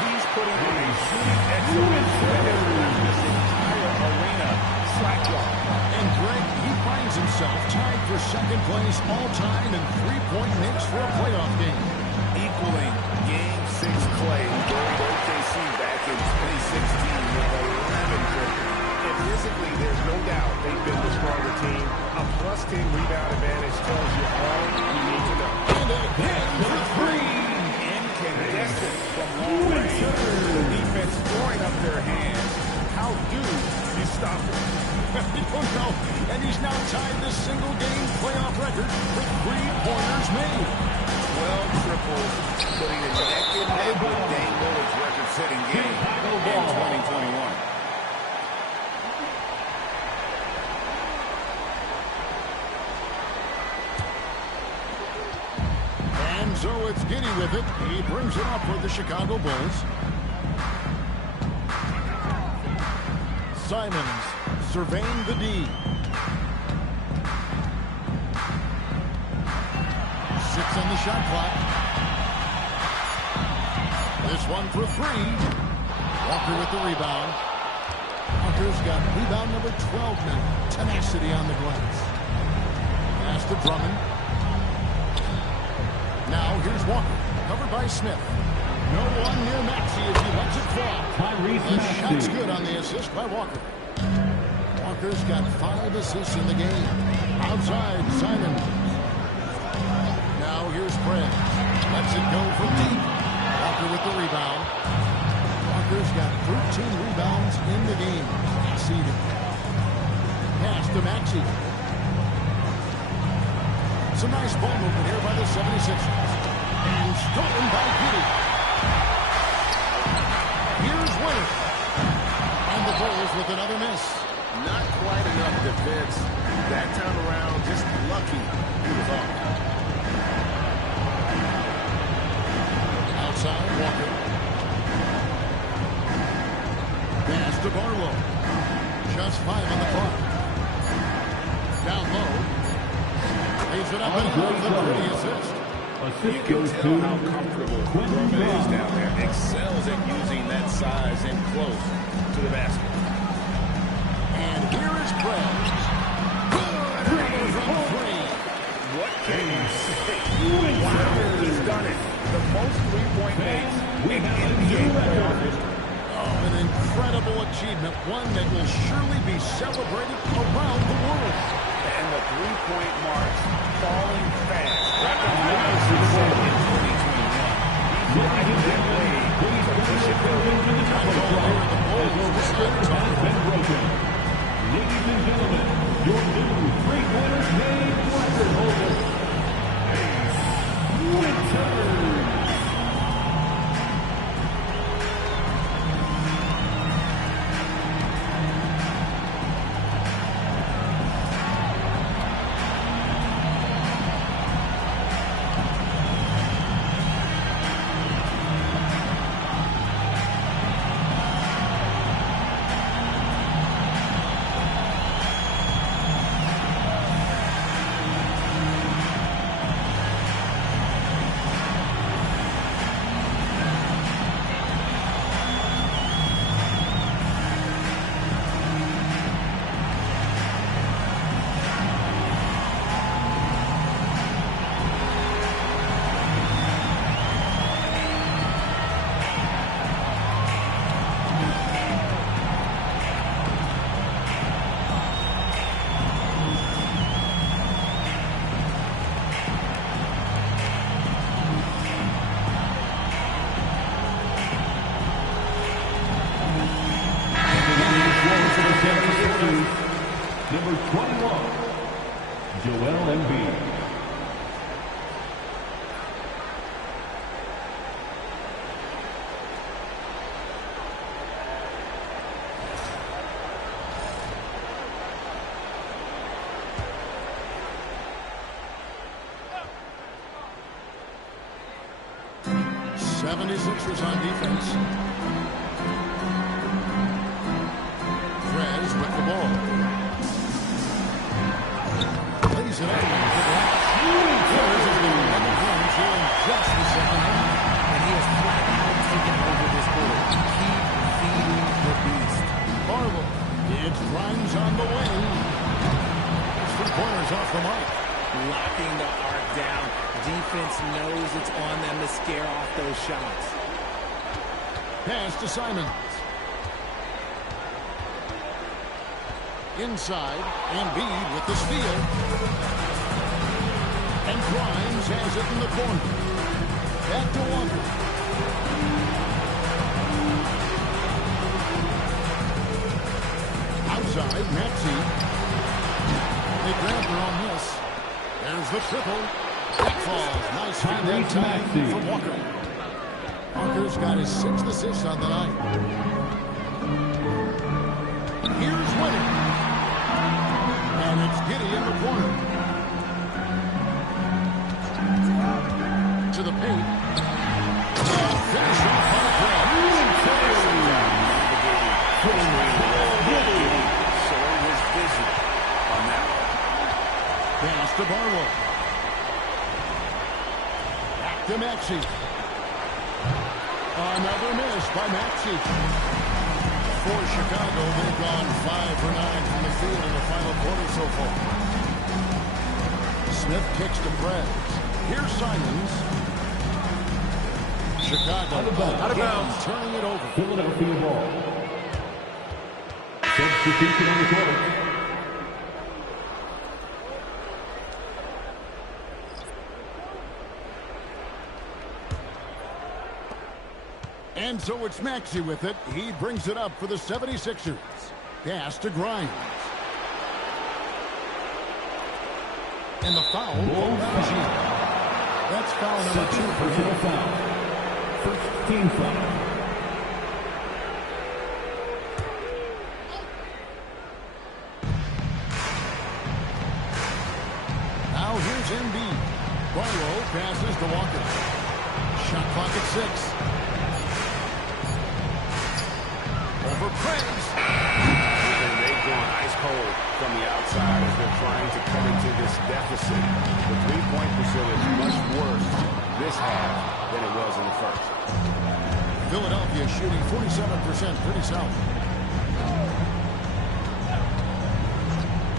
He's putting in a shooting exhibition with this entire arena slack-walk. And Greg, he finds himself tied for second place all-time in three-point mix for a playoff game. Equaling Game 6 Clay during OKC back in 2016 with 11 triples. And physically, there's no doubt they've been the stronger team. A plus 10 rebound advantage tells you all you need to know. And again for three. Incandescent from long range. The defense throwing up their hands. How do you stop it? I don't know. And he's now tied this single-game playoff record for three-pointers made. 12 triples, putting it neck and neck with Dame Lillard's record-setting game in 2021. And so it's Giddey with it. He brings it up for the Chicago Bulls. Simons surveying the D. 6 on the shot clock. This one for three. Walker with the rebound. Walker's got rebound number 12 now. Tenacity on the glass. Pass to Drummond. Now here's Walker, covered by Smith. No one near Maxey as he lets it fall. The shot's good on the assist by Walker. Walker's got 5 assists in the game. Outside, Simon. Now here's Fred. Lets it go from deep. Walker with the rebound. Walker's got 13 rebounds in the game. Exceeded. Pass to Maxey. Some nice ball movement here by the 76ers. And stolen by Giddey. Here's Winner. And the Bulls with another miss. Not quite enough defense. That time around, just lucky he was off. Outside, Walker. Pass to Barlow. Just 5 on the clock. Down low. Lays it up and goes the pretty assist. You can tell how comfortable Drummond is down there. Excels at using that size and close to the basket. And here is Krebs. Good from 3. What can you say? Wow, he's done it. The most three-point makes in NBA playoff history. Oh, an incredible achievement. One that will surely be celebrated around the world. And the three-point marks falling fast. Recognized in 2021. He's riding that wave to push it further. Ladies and gentlemen, your new three-pointers made record holder, Ace Winters. 76ers on defense. Perez with the ball. Lays it up. Perez is going to run the points here in just the second half. And he has flat out taken over this board. Keep feeding the beast. Barlow. It's Grimes on the wing. 3-pointers off the mark. Locking the arc down. Defense knows it's on them to scare off those shots. Pass to Simons. Inside, Embiid with the steal. And Grimes has it in the corner. Back to Walker. Outside, Maxey. They grab her on this. There's the triple. That falls. Nice feed that time from Walker. Walker's got his 6th assist on the night. Here's Winner. And it's Giddey in the corner. To the paint. Finish off by Showing his vision on that one. Pass to Barlow. Back to Maxey. Another miss by Maxey. For Chicago, they've gone 5 for 9 from the field in the final quarter so far. Smith kicks to Perez. Here's Simons. Chicago out of bounds. Turning it over. Philadelphia ball. Substitution on the court. And so it's Maxey with it. He brings it up for the 76ers. Pass to Grimes. And the foul. That's foul number 2 for him. Foul. First team foul. Now here's Embiid. Barlow passes to Walker. Shot clock at 6. Over Praise. They've gone ice cold from the outside as they're trying to cut into this deficit. The three-point percentage much worse this half than it was in the first. Philadelphia shooting 47%, pretty solid.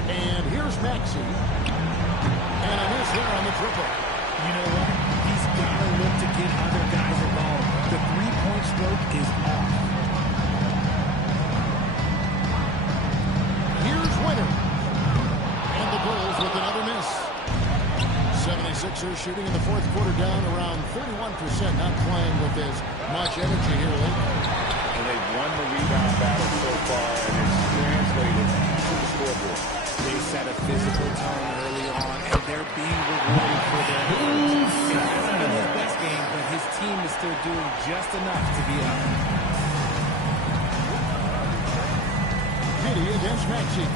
And here's Maxey. And a miss there on the triple. You know what? He's got to look to get other guys involved. The three-point stroke is off. Here's Winner. And the Bulls with another miss. 76ers shooting in the fourth quarter down around 31%, not playing with as much energy here lately. And they've won the rebound battle so far, and it's translated to the scoreboard. They set a physical tone early on, and they're being rewarded for their efforts. It hasn't been his best game, but his team is still doing just enough to be up. Giddey against Maxey.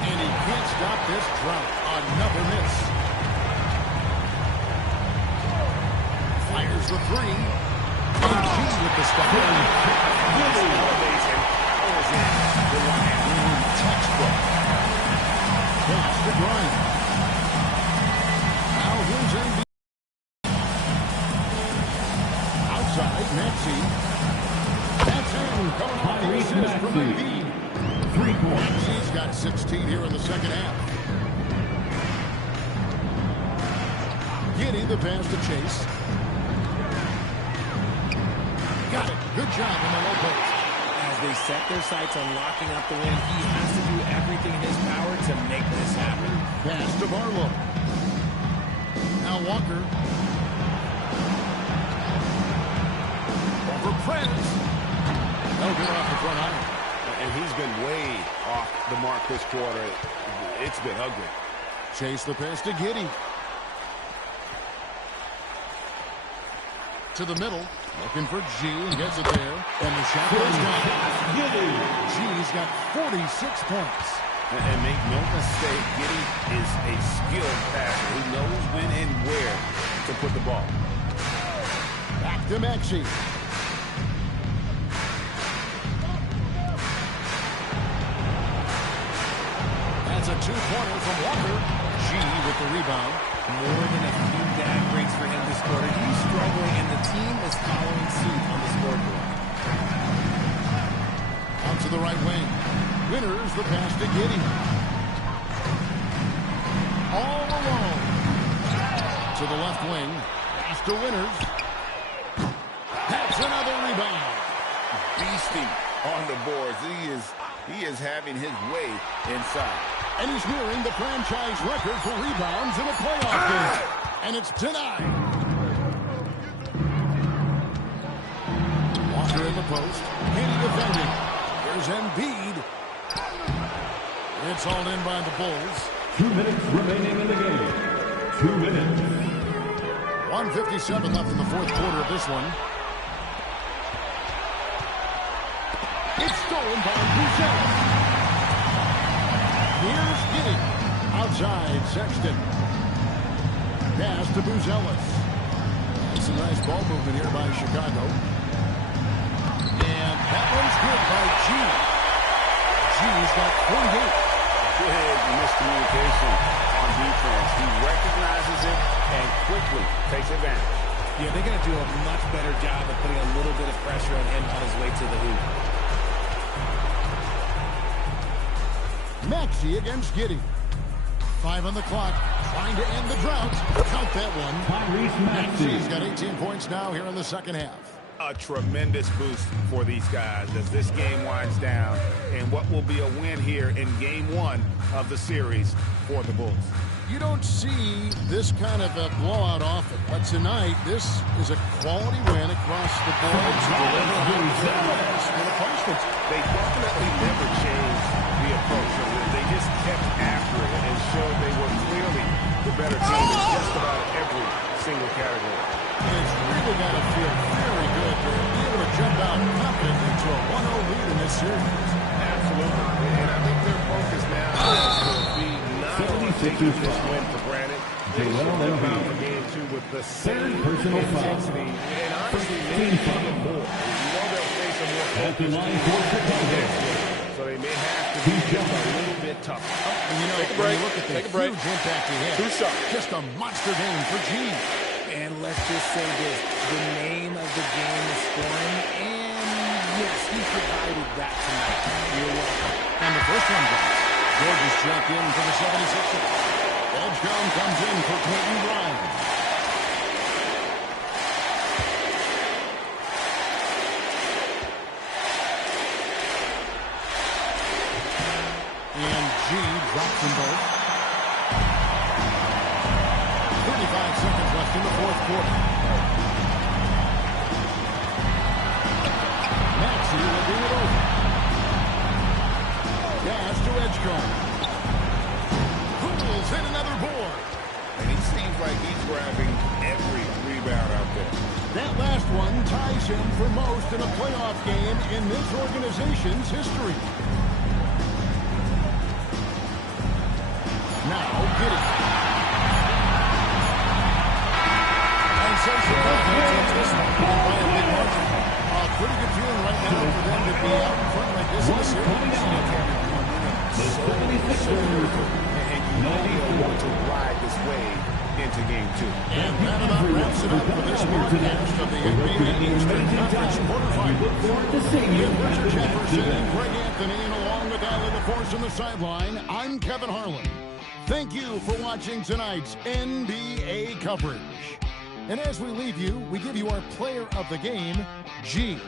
And he can't stop this drought. Another miss. Fires the 3. And G with the stop. Giddey elevates and powers in the line. Textbook. Pass to Grimes. Now here's Embiid. Outside, Maxey. That's in. Coming off the assist from Embiid. 3 points. Maxey's got 16 here in the second half. Giddey the pass to Chase. Got it. Good job in the low post. As they set their sights on locking up the win, he has to do everything in his power to make this happen. Pass to Barlow. Now Walker. Over Prince. That'll get off the front iron. And he's been way off the mark this quarter. It's been ugly. Chase the pass to Giddey. To the middle. Looking for G and gets it there. And the The shot goes down. G's got 46 points. And make no mistake, Giddey is a skilled passer who knows when and where to put the ball. Back to Maxey. That's a two-pointer from Walker. G with the rebound. More than a few bad breaks for him this quarter. He's struggling, and the team is following suit on the scoreboard. Out to the right wing. Winners the pass to Giddey. All alone. To the left wing. Pass to Winners. That's another rebound. Beasting on the boards. He is having his way inside. And he's nearing the franchise record for rebounds in a playoff game. And it's denied. Walker in the post. Handy defending. There's Embiid. It's all in by the Bulls. 2 minutes remaining in the game. 2 minutes. 1:57 left in the fourth quarter of this one. It's stolen by Buzelis. Here's Giddey. Outside, Sexton. Pass to Buzelis. That's a nice ball movement here by Chicago. And that one's good by G. G's got 48. Big miscommunication on defense. He recognizes it and quickly takes advantage. Yeah, they're going to do a much better job of putting a little bit of pressure on him on his way to the hoop. Maxey against Giddey. 5 on the clock. Trying to end the drought. Count that one. Maxey's got 18 points now here in the second half. A tremendous boost for these guys as this game winds down and what will be a win here in game 1 of the series for the Bulls. You don't see this kind of a blowout often, but tonight this is a quality win across the board to deliver They definitely never changed the approach. They just kept after it and showed they were clearly the better team in just about every single category. And it's really got to feel very good to be able to jump out confidently to a 1-0 lead in this series. Absolutely. And I think their focus now will be not only taking this win for granted, they will come out for game 2 with the same intensity and honestly maybe even more. You know they'll face a more focused so they may have to be just a little bit tougher. And you know, Take a break. when you look at the Take a break. huge impact he had, 2 shots. just a monster game for G. And let's just say this, the name of the game is scoring, and yes, he provided that tonight. You're welcome. And the first one goes. George is checked in for the 76ers. Edgecombe comes in for Clayton Bryan. And G drops them both. 35 seconds left in the fourth quarter. Maxey will bring it over. Pass to Edgecombe. Pulls in another board. And he seems like he's grabbing every rebound out there. That last one ties him for most in a playoff game in this organization's history. Now, Giddey. And so Chicago takes this one by a big margin. Pretty good feeling right now for them to be out in front like this in the series. And you really want to ride this wave into game 2. And that about wraps it up for this broadcast of the NBA Eastern Conference quarterfinals. With Richard Jefferson and Greg Anthony, and along with Allie LaForce on the sideline, I'm Kevin Harlan. Thank you for watching tonight's NBA coverage. And as we leave you, we give you our player of the game, G.